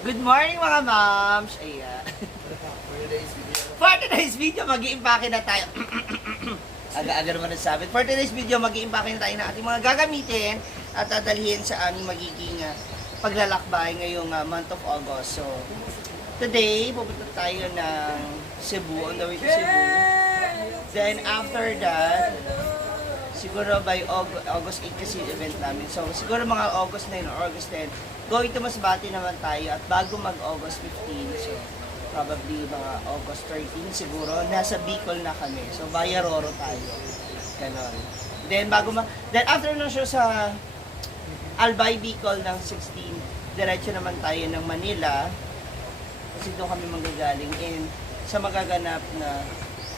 Good morning mga moms! Ayan. For today's video, mag-i-impake na tayo. Aga-aga naman nasabi. For today's video, mag-i-impake na tayo ng ating mga gagamitin at dadalhin sa aming magiging paglalakbay ngayong month of August. So, today, pupunta tayo ng Cebu, on the way to Cebu. Then, after that, siguro by August 8 kasi yung event namin. So, siguro mga August 9 or August 10, going to Masbate naman tayo. At bago mag-August 15, so probably mga August 13 siguro, nasa Bicol na kami. So, Bayaroro tayo. Ganon. Then, then after na siya sa Albay Bicol ng 16, diretso naman tayo ng Manila. Kasi doon kami manggagaling. And sa magaganap na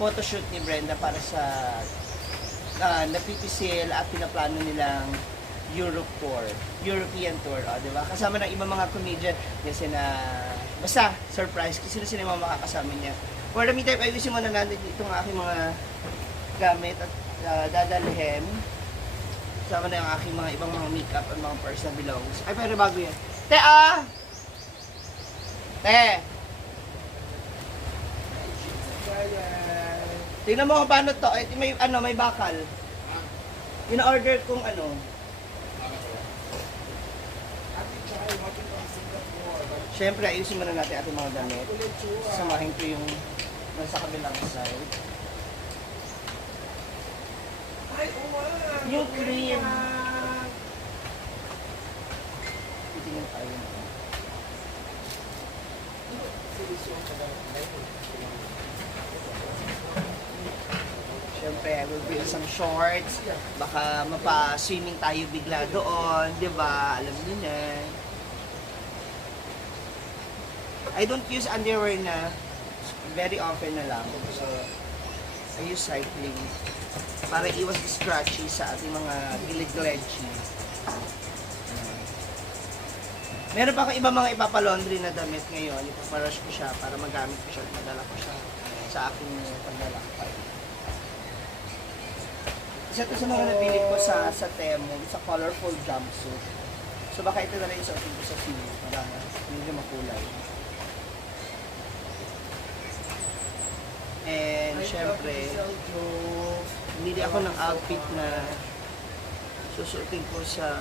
photoshoot ni Brenda para sa napipisil at pinaplano nilang European tour, di ba? Kasama ng ibang mga comedian, kasi na, basta, surprise, kasi sila yung mga makakasama niya. For the meantime, ayusin muna natin itong aking mga gamit at dadalhin. Kasama na yung aking mga ibang mga makeup at mga personal belongings. Ay, pero bago yan. Te! Tingnan mo kung paano to. May bakal. In-order kong Siyempre, ayusin muna natin ating mga gamit. Samahin ko yung nasa kabilang side. Yung cream. Titingnan tayo. Siyempre, I will bring some shorts. Baka mapa-swimming tayo bigla doon. Diba? Alam niyo na. I don't use underwear na very often na lang. So, I use cycling para iwas scratchy sa ating mga gilid-gledgy. Meron pa akong iba mga ipapalaundry na damit ngayon. Ipaparush ko siya para magamit ko siya at madala ko siya sa aking paglalakbay. Isa ito sa mga napili ko sa Temu, sa colorful jumpsuit. So baka ito na rin yung suotin ko sa Cebu para hindi makulay. And syempre, hindi ako ng outfit na susuotin ko sa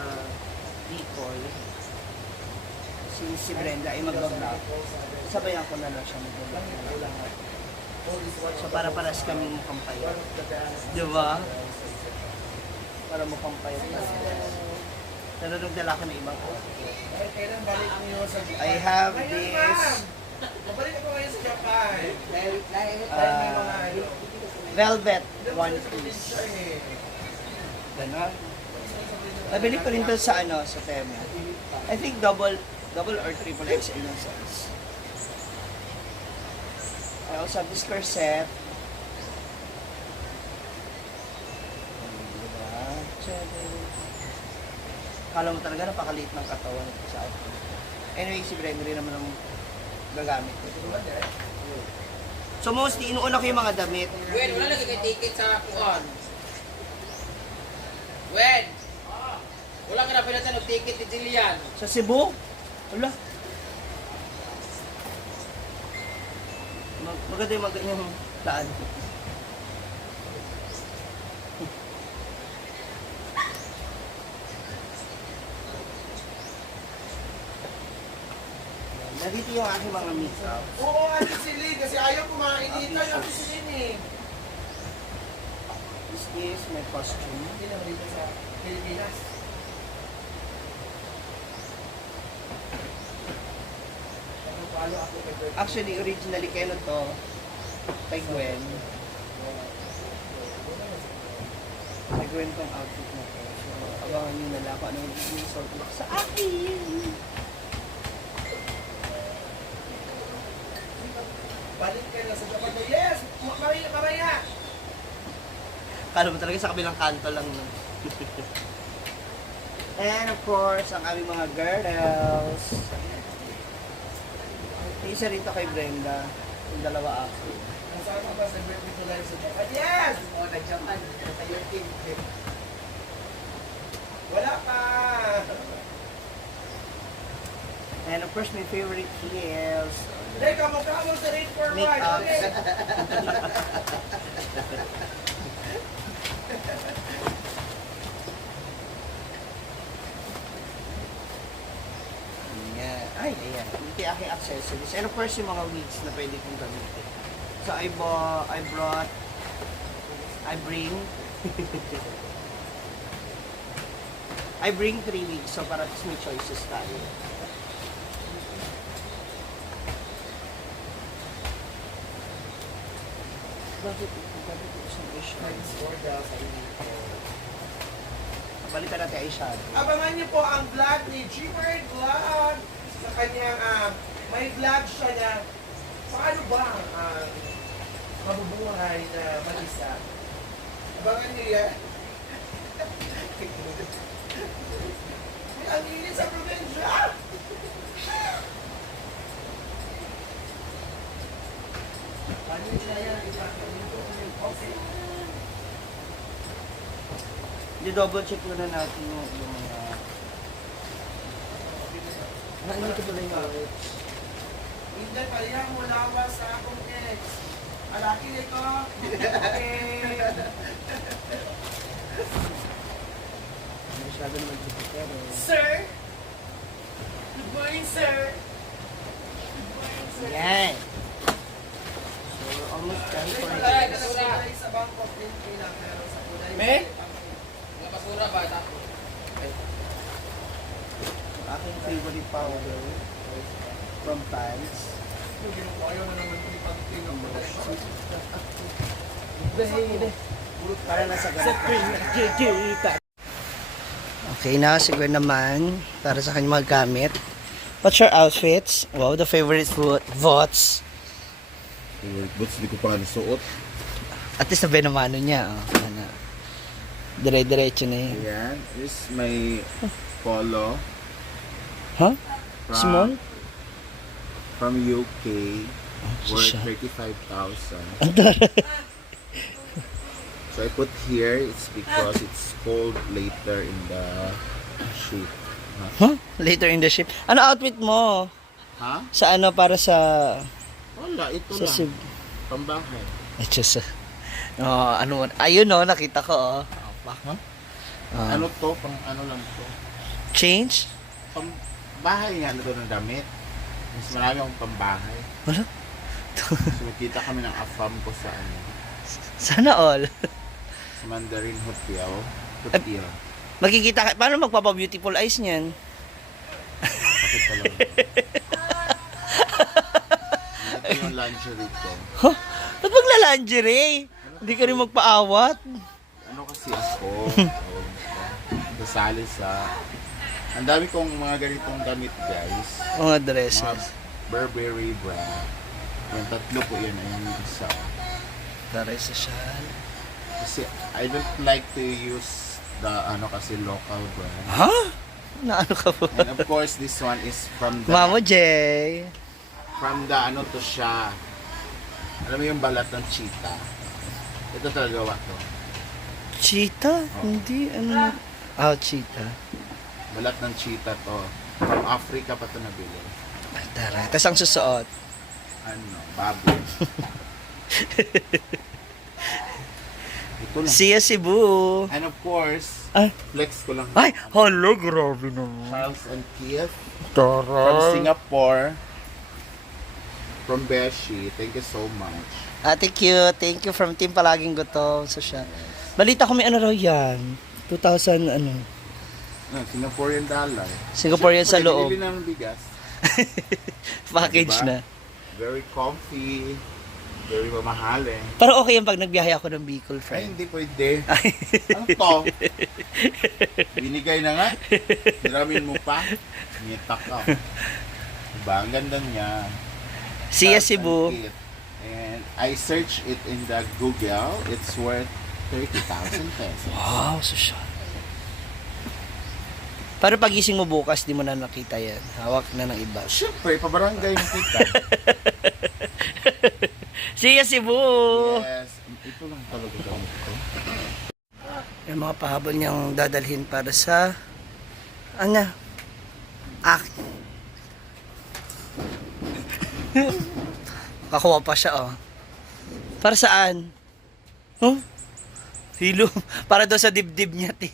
Bicol. Si Brenda ay mag-vlog. Sabayan ko na lang siya mag-vlog. So para paras kami mukhang payat. Diba? Para mukhang payat na. Pero nagdala ko na ibang outfit. I have this velvet one piece. Ganon. Nabili ko rin to sa sa Temu. I think double or triple XL yung size. I also have this corset. Kala mo talaga napakaliit ng katawan ito sa outfit. Anyway, si Brenda rin naman ang gagamit ko. So mostly, inuuna ko yung mga damit. Wen, wala lagi kayo ticket sa kuon. Wen! Wala ka na pinatan ng ticket ni Jillian. Sa Cebu? Wala. Maganda yung daan. Nandito yung aking mga makeup. Oo, Ate Celine, kasi ayaw ko makainitan Ate Celine eh. This is my costume. Hindi lang dito sa Pilipinas. Actually, originally kayo to kay Gwen. Kay Gwen tong outfit na to. So, abangan nyo na lang kung ano yung sort look sa akin. Balik ka na sa Japan. Yes! Maraya! Kala mo talaga sa kabilang kanto lang. No? And of course, ang aming mga girls. Isa rin to kay Brenda. Yung dalawa ako. Nasaan ka ba sa birthday ko lang sa Japan? Yes! O, nag-Japan. Sa your team. Wala pa! And of course, my favorite heels. Hey, kamukha mo sa rate for white. Make-up. Okay. Ayan. Ay, ayan. Ito yung aking accessories. And of course, yung mga wigs na pwede kong gamitin. So, I bring 3 wigs. So, para at least may choices tayo. Bakit isang eyeshadow? Balikan natin eyeshadow. Abangan niyo po ang vlog ni G-Word Vlog. Sa kanyang, may vlog siya na paano ba ang mabubuhay na mag-isa. Abangan niyo yan. Uy, ang init sa probinsya! Paano yung kaya? Okay. I-double check muna natin yung mga... Hindi ko pala yung orange. Hindi, parehang mula ba sa akong ex? Alaki nito. Okay. Masyado naman dito pero... Sir? Good morning, sir. Good morning, sir. Yan! So, almost done for Kulay, this. kulay sa Bangkok din lang, pero sa kulay Me? sa Bangkok. Mga basura ba? Tapos. Aking favorite powder from Pants. Ayaw na naman yung pagtingin mo. Para nasa ganito. Okay na, siguro naman para sa kanyang mga gamit. What's your outfits? Wow, the favorite votes. Boots, di ko pa nga nasuot. At least na benamano niya. Oh. Ano. Dire-diretso na yun. Ayan, is my polo Huh? from, Small? from UK worth siya. 35,000. Ang dara. So I put here, it's because it's cold later in the shoot. Huh? Later in the ship. Ano outfit mo? Ha? Sa ano para sa... Wala, ito Sa lang. Cebu. Pambahay. Just, ano, ayun no, nakita ko oh. Huh? Ah. Ano to? Pang ano lang to? Change? Pambahay nga na to ng damit. Mas marami akong pambahay. Wala. So nakita kami ng afam ko sa ano, Sana all. sa Mandarin Hotel. Makikita ka, paano magpapa-beautiful eyes niyan? Bakit pala? Ito yung lingerie ko. Huh? Ba't magla-lingerie? Hindi ka rin magpaawat? Ano kasi ako, kasali sa... Ang dami kong mga ganitong damit, guys. Mga Mga dresses. Burberry brand. Yung tatlo po yun, ayun yung isa. Dresses siya. Kasi I don't like to use the ano kasi local brand. Ha? Naano ka po? And of course, this one is from the... Mamo Jay. From the ano to siya. Alam mo yung balat ng cheetah? Ito talaga gawa to. Cheetah? Hindi, ano. Oh, cheetah. Balat ng cheetah to. From Africa pa to nabili. Ay, taray. Tapos ang susuot. Ano, baboy. Ito lang. Siya Cebu. And of course, Ay, flex ko lang. ay, hello, grabe naman. Charles and Keith from Taray. Singapore. From Beshi. Thank you so much. Ate cute, thank you from Team Palaging Gutom. So siya. Balita ko may ano raw yan. 2,000 ano. Singaporean dollar. Singaporean sa Siyempre, loob. binili ng bigas. Package Diba? na. Very comfy. Very mamahalin. Pero okay yan pag nagbiyahe ako ng Bicol, Ay, friend. hindi pwede. Ano to? Binigay na nga. Hiramin mo pa. Ngitak ka. Diba? Ang ganda niya. Siya Charles Cebu. and Keith. And I searched it in the Google. It's worth 30,000 pesos. Wow, so siya. Pero pagising mo bukas, di mo na nakita yan. Hawak na ng iba. Siyempre, pabarangay mo kita. Siya Cebu! Yes. Ito lang talaga gamit ko. Yung mga pahabol niyang dadalhin para sa ano? Kakuha pa siya, oh. Para saan? Oh? Hilo. Para daw sa dibdib niya, ti.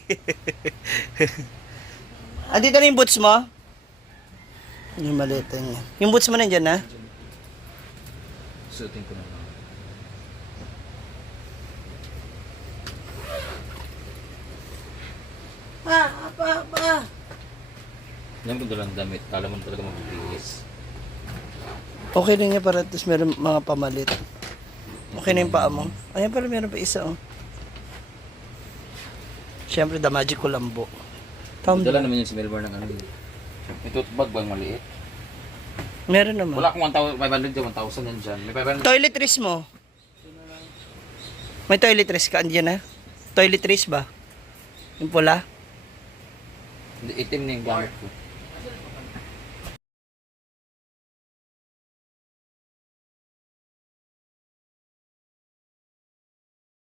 Andito na yung boots mo? Yung maleta niya. Yung boots mo nandyan, ha? Suotin ko na lang. Pa. Yan ko dalang damit. Kala mo talaga magbibihis. Okay na nga para tapos meron mga pamalit. Okay na yung paa mo. Ayan pala meron pa isa, oh. Siyempre, the magic Colombo. Dala naman yun si Melbourne ng ano yun. Ito bag bang maliit? Meron naman. Wala akong 500 to 1,000 yan dyan. May 500. Toiletries mo. May toiletries ka, andyan, ha? Toiletries ba? Yung pula? Itim na yung gamit ko.